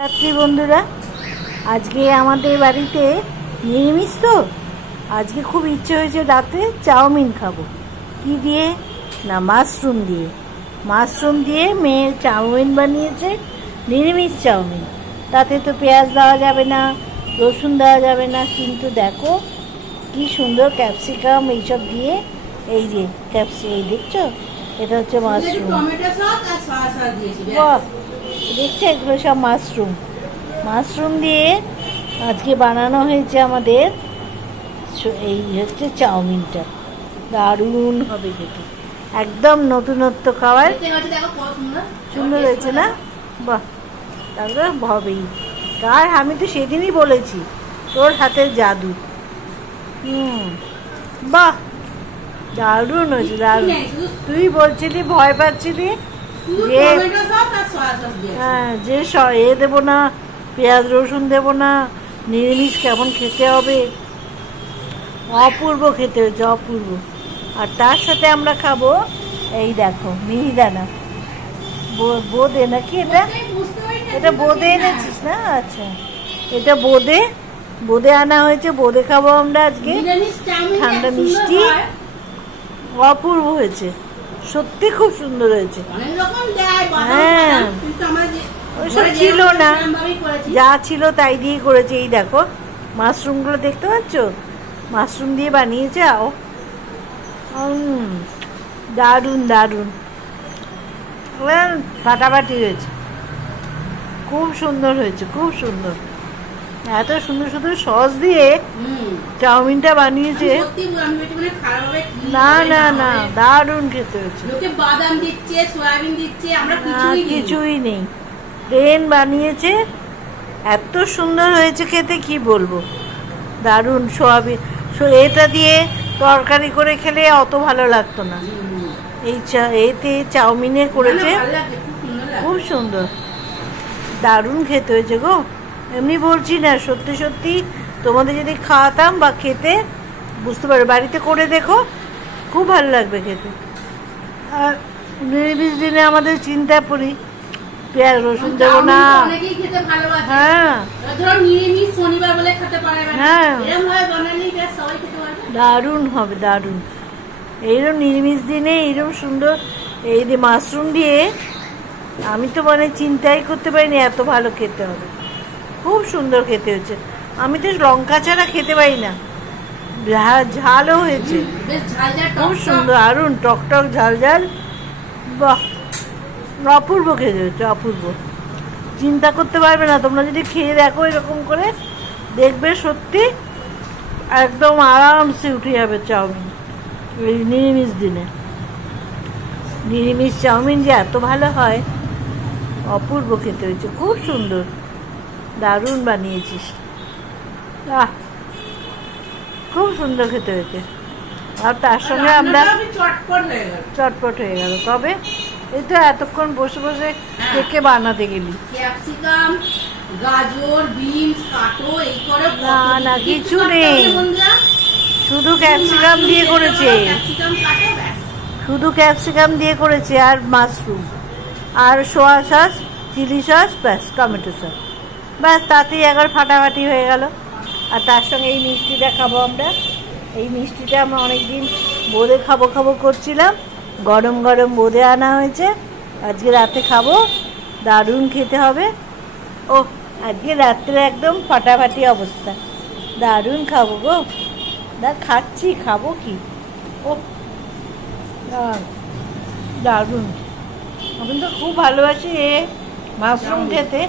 রাত্রি বন্ধুরা, আজকে আমাদের বাড়িতে নিরামিষ তো। আজকে খুব ইচ্ছে হয়েছে রাতে চাউমিন খাবো। কি দিয়ে না, মাশরুম দিয়ে মেয়ে চাউমিন বানিয়েছে, নিরামিষ চাউমিন। তাতে তো পেঁয়াজ দেওয়া যাবে না, রসুন দেওয়া যাবে না, কিন্তু দেখো কি সুন্দর ক্যাপসিকাম এইসব দিয়ে। এই যে এই দেখছো, এটা হচ্ছে মাশরুম। বাহ, দেখছো এগুলো সব মাশরুম দিয়ে আজকে বানানো হয়েছে আমাদের। এই হচ্ছে চাউমিনটা, দারুণ হবে খেতে, একদম নতুনত্ব খাবার। সুন্দর হয়েছে না? বাহ, তারপরে হবেই। আর আমি তো সেদিনই বলেছি তোর হাতের জাদু। বাহ, দারুণ হয়েছে, দারুণ। তুই বলছিলি ভয় পাচ্ছিলি যে দেবো না, পেঁয়াজ রসুন দেবো না, নিরামিষ কেমন খেতে হবে। অপূর্ব খেতে হয়েছে, অপূর্ব। আর তার সাথে আমরা খাবো, এই দেখো মিহিদানা, বোঁদে নাকি এটা বোঁদে এনেছিস না? আচ্ছা, এটা বোঁদে আনা হয়েছে, বোঁদে খাবো আমরা আজকে। ঠান্ডা মিষ্টি, অপূর্ব হয়েছে, সত্যি খুব সুন্দর হয়েছে। হ্যাঁ, ওইসব ছিল না, যা ছিল তাই দিয়ে করেছে। এই দেখো মাশরুমগুলো দেখতে পাচ্ছ, মাশরুম দিয়ে বানিয়েছে। দারুণ দারুণ, ফাটাফাটি হয়েছে, খুব সুন্দর হয়েছে, খুব সুন্দর। এত সুন্দর সুন্দর সস দিয়ে চাউমিনটা বানিয়েছে। না না না, দারুণ খেতে হয়েছে। কিছুই নেই, প্লেন বানিয়েছে, এত সুন্দর হয়েছে খেতে, কি বলবো। দারুণ। সোয়াবিন এটা দিয়ে তরকারি করে খেলে অত ভালো লাগতো না, এতে চাউমিনে করেছে, খুব সুন্দর, দারুণ খেতে হয়েছে গো। এমনি বলছি না, সত্যি সত্যি তোমাদের যদি খাওয়াতাম বা খেতে বুঝতে পারবে। বাড়িতে করে দেখো, খুব ভালো লাগবে খেতে। আর নিরামিষ দিনে আমাদের চিন্তা পড়ি, পেঁয়াজ রসুন দেবো না। হ্যাঁ হ্যাঁ, দারুণ হবে, দারুণ। এইরকম নিরামিষ দিনে এইরকম সুন্দর এই যে মাশরুম দিয়ে, আমি তো মানে চিন্তাই করতে পারিনি এত ভালো খেতে হবে। খুব সুন্দর খেতে হয়েছে। আমি তো লঙ্কা ছাড়া খেতে পারি না, ঝালও হয়েছে, খুব সুন্দর, দারুণ টকটক ঝাল ঝাল। বাহ, অপূর্ব খেতে হয়েছে, অপূর্ব। চিন্তা করতে পারবে না তোমরা যদি খেয়ে দেখো এরকম করে, দেখবে সত্যি একদম আরামসে উঠে যাবে চাউমিন। এই নিরামিষ দিনে নিরামিষ চাউমিন যে এত ভালো হয়, অপূর্ব খেতে হয়েছে, খুব সুন্দর, দারুণ বানিয়েছিস। খুব সুন্দর খেতে হয়েছে। আর তার সঙ্গে আমরা চটপট হয়ে গেল। তবে এই তো এতক্ষণ বসে বসে থেকে বানাতে গেলি, ক্যাপসিকাম গাজর বিনস কাটো, এই করে না কিছু নেই, শুধু ক্যাপসিকাম দিয়ে করেছে, শুধু ক্যাপসিকাম দিয়ে করেছে, আর মাশরুম আর সোয়া সস, চিলি সস, ব্যাস টমেটো সস, ব্যাস তাতেই একবার ফাটাফাটি হয়ে গেল। আর তার সঙ্গে এই মিষ্টিটা খাবো আমরা। এই মিষ্টিটা আমরা অনেকদিন বোঁদে খাবো করছিলাম, গরম গরম বোঁদে আনা হয়েছে, আজকে রাতে খাবো, দারুণ খেতে হবে। ও আজকে রাত্রে একদম ফাটাফাটি অবস্থা, দারুণ খাবো গো। খাচ্ছি, খাবো কি, ও দারুণ। আমি তো খুব ভালোবাসি মাশরুম খেতে,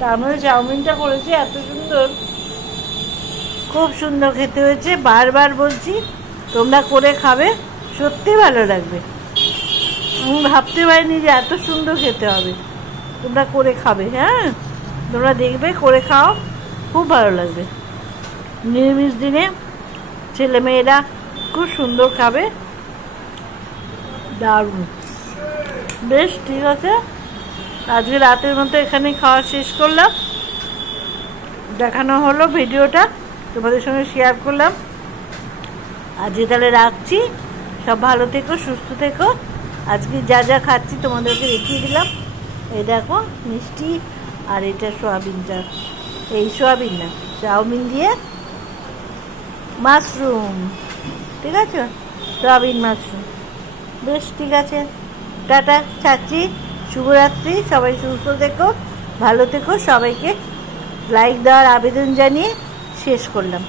তার মধ্যে চাউমিনটা করেছে এত সুন্দর, খুব সুন্দর খেতে হয়েছে। বারবার বলছি তোমরা করে খাবে, সত্যি ভালো লাগবে। আমি ভাবতে পারিনি যে এত সুন্দর খেতে হবে। তোমরা করে খাবে, হ্যাঁ তোমরা দেখবে, করে খাও, খুব ভালো লাগবে। নিরামিষ দিনে ছেলেমেয়েরা খুব সুন্দর খাবে, দারুণ। বেশ, ঠিক আছে, আজকে রাতের মতো এখানেই খাওয়া শেষ করলাম। দেখানো হলো, ভিডিওটা তোমাদের সঙ্গে শেয়ার করলাম। আজকে তাহলে রাখছি, সব ভালো থেকো, সুস্থ থেকো। আজকে যা যা খাচ্ছি তোমাদেরকে দেখিয়ে দিলাম। এই দেখো মিষ্টি, আর এটা সোয়াবিনটা, এই সোয়াবিন না, চাউমিন দিয়ে মাশরুম, ঠিক আছে, সোয়াবিন মাশরুম। বেশ, ঠিক আছে, টাটা, ছাড়ছি। শুভরাত্রি, সবাই সুস্থ থেকো, ভালো থেকো। সবাইকে লাইক দেওয়ার আবেদন জানিয়ে শেষ করলাম।